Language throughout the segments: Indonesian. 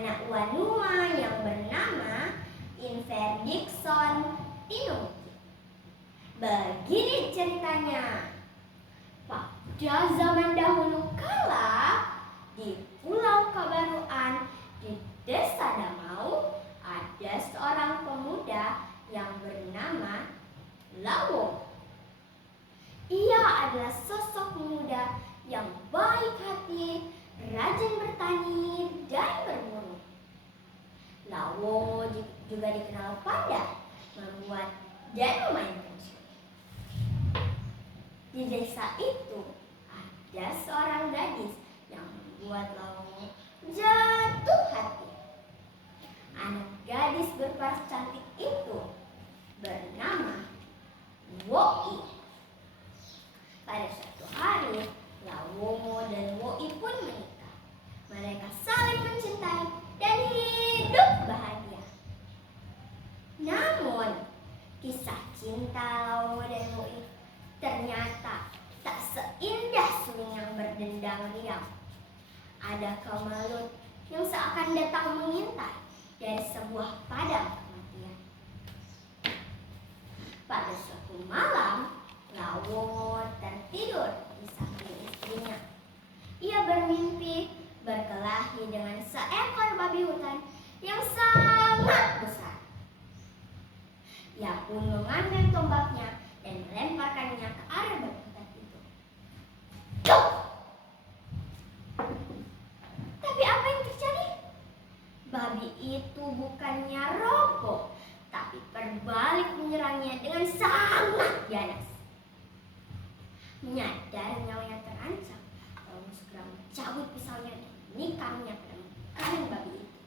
anak Wanua yang bernama Inverdikson Tinuki. Begini ceritanya. Pada zaman dahulu kala, di Pulau Kabaruan, di Desa Damau, ada seorang pemuda yang bernama Lawong. Ia adalah sosok pemuda yang baik hati, rajin bertani dan berburu. Lawong juga dikenal pandai membuat dan memainkan suling. Di desa itu ada seorang gadis yang membuat Lawong jatuh hati. Anak gadis berparas cantik itu bernama Woi. Pada suatu hari, Lawongo dan Woi pun menikah. Mereka saling mencintai dan hidup bahagia. Namun, kisah cinta Lawongo dan Woi ternyata tak seindah suling yang berdendang riang. Ada kaum malut yang seakan datang mengintai dari sebuah padang kematian. Pada suatu malam, Lawongo tertidur di samping istrinya. Ia bermimpi berkelahi dengan seekor babi hutan yang sangat besar. Ia pun mengambil tombaknya dan melemparkannya ke arah babi hutan itu. Tuh! Tapi apa yang terjadi? Babi itu bukannya roboh, tapi berbalik menyerangnya dengan sangat ganas. Menyadari nyawanya terancam, Lawongo segera mencabut pisaunya dan menikamnya pada makanan babi itu.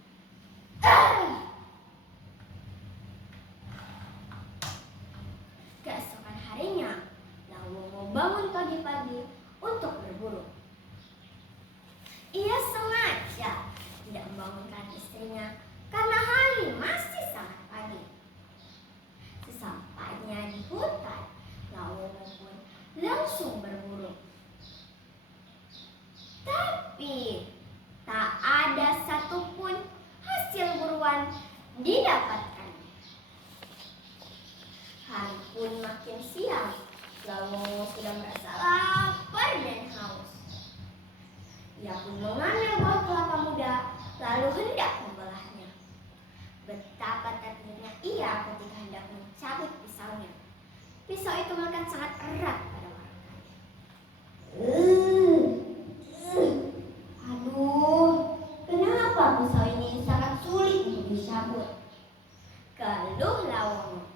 Keesokan harinya, Lawongo bangun pagi-pagi untuk berburu. Ia sengaja tidak membangunkan istrinya karena hari masih sangat pagi. Sesampainya di hutan, Lawongo pun langsung berburu. Tapi tak ada satupun hasil buruan didapatkannya. Hari pun makin siang, Lawongo sudah merasa lapar dan haus. Ia pun mengambil buah kelapa muda lalu hendak membelahnya. Betapa terkejutnya ia ketika hendak mencabut pisaunya. Pisau itu melekat sangat erat pada warangkannya. Aduh, kenapa pisau ini sangat sulit untuk dicabut? Keluh Lawongo.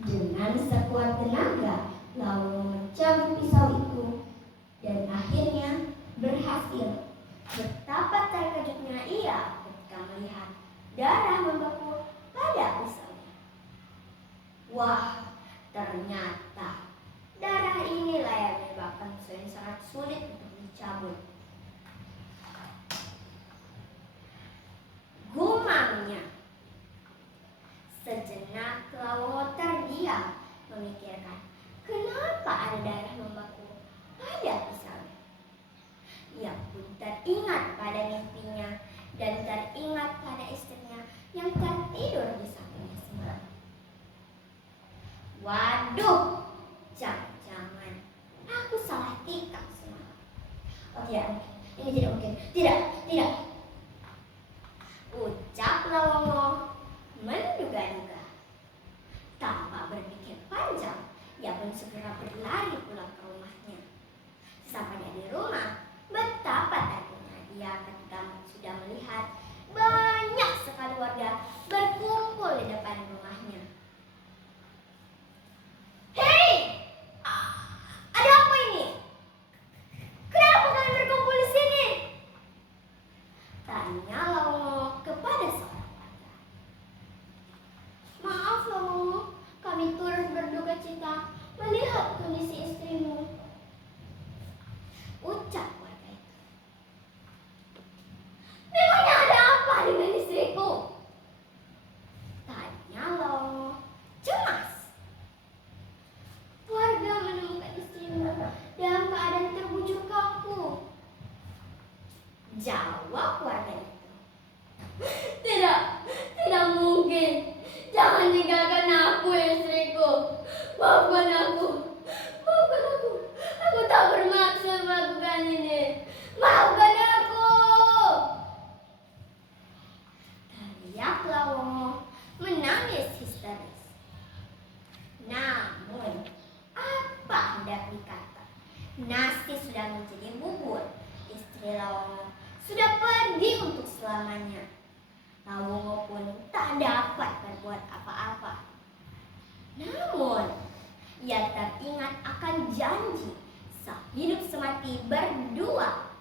Dengan sekuat tenaga, Lawongo mencabut pisau itu dan akhirnya berhasil. Betapa terkejutnya ia ketika melihat darah membeku pada pisaunya. Wah, ternyata darah inilah yang menyebabkan pisau yang sangat sulit untuk dicabut. Gumamnya. Sejenak Lawongo terdiam memikirkan kenapa ada darah membeku pada pisaunya. Ia pun teringat pada mimpinya dan teringat pada istrinya yang tertidur di sampingnya semalam. Waduh, jangan-jangan aku salah tikam semalam. Oh ya, ini tidak mungkin. Tidak. Ucap Lawongo menduga-duga. Tanpa berpikir panjang, ia pun segera berlari pulang ke rumahnya. Sampainya di rumah, betapa terkejutnya dia ketika sudah melihat banyak sekali warga berkumpul di depan rumahnya. Hei! Ada apa ini? Kenapa kalian berkumpul di sini? Tanya Lawongo kepada seorang warga. Maaf Lawongo, kami turut berduka cita melihat kondisi istrimu. Ucap warga itu. Memangnya ada apa dengan istriku? Tanya Lawongo cemas. Warga menemukan istrimu dalam keadaan terbujur kaku. Jawab warga itu. Tidak, tidak mungkin. Jangan tinggalkan aku, istriku. Maafkan aku. Maafkan aku. Aku tak bermaksud melakukan ini. Maafkan aku. Teriak Lawomo menangis histeris. Namun, apa hendak dikata? Nasi sudah menjadi bubur. Istri Lawomo sudah pergi untuk selamanya. Lawomo pun tak dapat berbuat apa-apa. Namun, ia teringat akan janji sehidup semati berdua.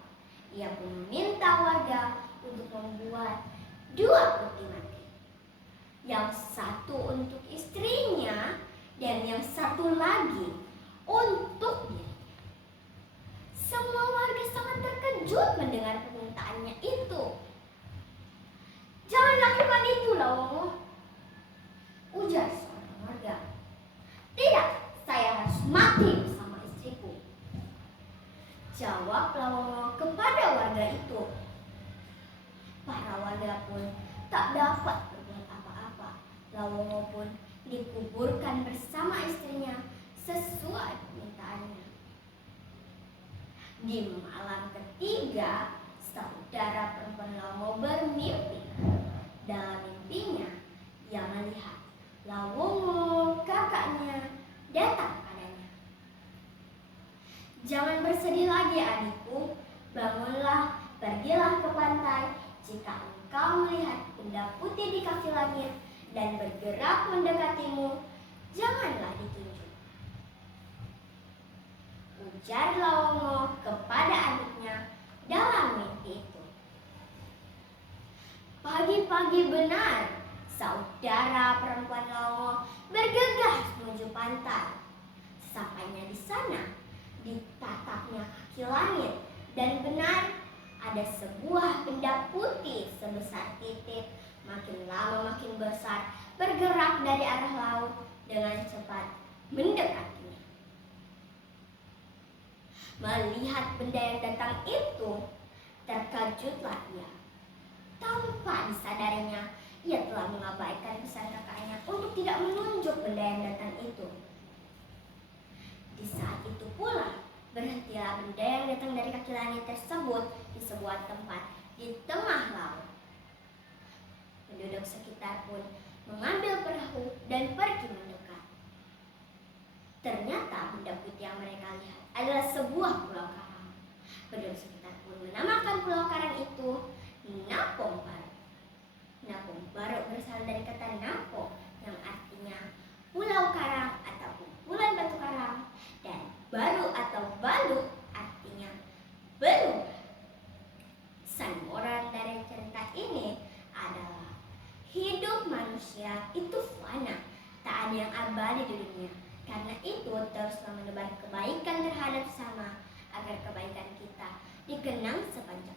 Ia pun meminta warga untuk membuat 2 peti mati. Yang satu untuk istrinya dan yang satu lagi untuk dirinya. Semua warga sangat terkejut mendengar permintaannya itu. Jangan lakukan itu, Lawomo, ujar seorang warga. Tidak, saya harus mati bersama istriku, jawab Lawomo kepada warga itu. Para warga pun tak dapat berbuat apa-apa. Lawomo pun dikuburkan bersama istrinya sesuai permintaannya. Di malam ketiga, saudara perempuan Lawomo bermimpi. Dalam mimpinya, ia melihat Lawomo, kakaknya, datang padanya. Jangan bersedih lagi, adikku. Bangunlah, pergilah ke pantai. Jika engkau melihat benda putih di kaki langit dan bergerak mendekatimu, janganlah ditunjuk, ujar Lawomo kepada adiknya dalam mimpi itu. Pagi-pagi benar, saudara perempuan Lawomo bergegas menuju pantai. Sesampainya di sana, ditatapnya kaki langit dan benar ada sebuah benda putih sebesar titik, makin lama makin besar, bergerak dari arah laut dengan cepat mendekatinya. Melihat benda yang datang itu, terkejutlah ia. Tanpa disadarinya, ia telah mengabaikan pesan kakaknya untuk tidak menunjuk benda yang datang itu. Di saat itu pula, berhentilah benda yang datang dari kaki langit tersebut di sebuah tempat di tengah laut. Penduduk sekitar pun mengambil perahu dan pergi mendekat. Ternyata benda putih yang mereka lihat adalah sebuah pulau karang. Penduduk sekitar pun menamakan pulau karang itu Napong Baru. Napong Baru berasal dari kata Napo yang artinya pulau karang atau kumpulan batu karang, dan Baru atau Balu artinya berubah. Pesan moral dari cerita ini adalah hidup manusia itu fana, tak ada yang abadi di dunia. Karena itu teruslah menebar kebaikan terhadap sesama agar kebaikan kita dikenang sepanjang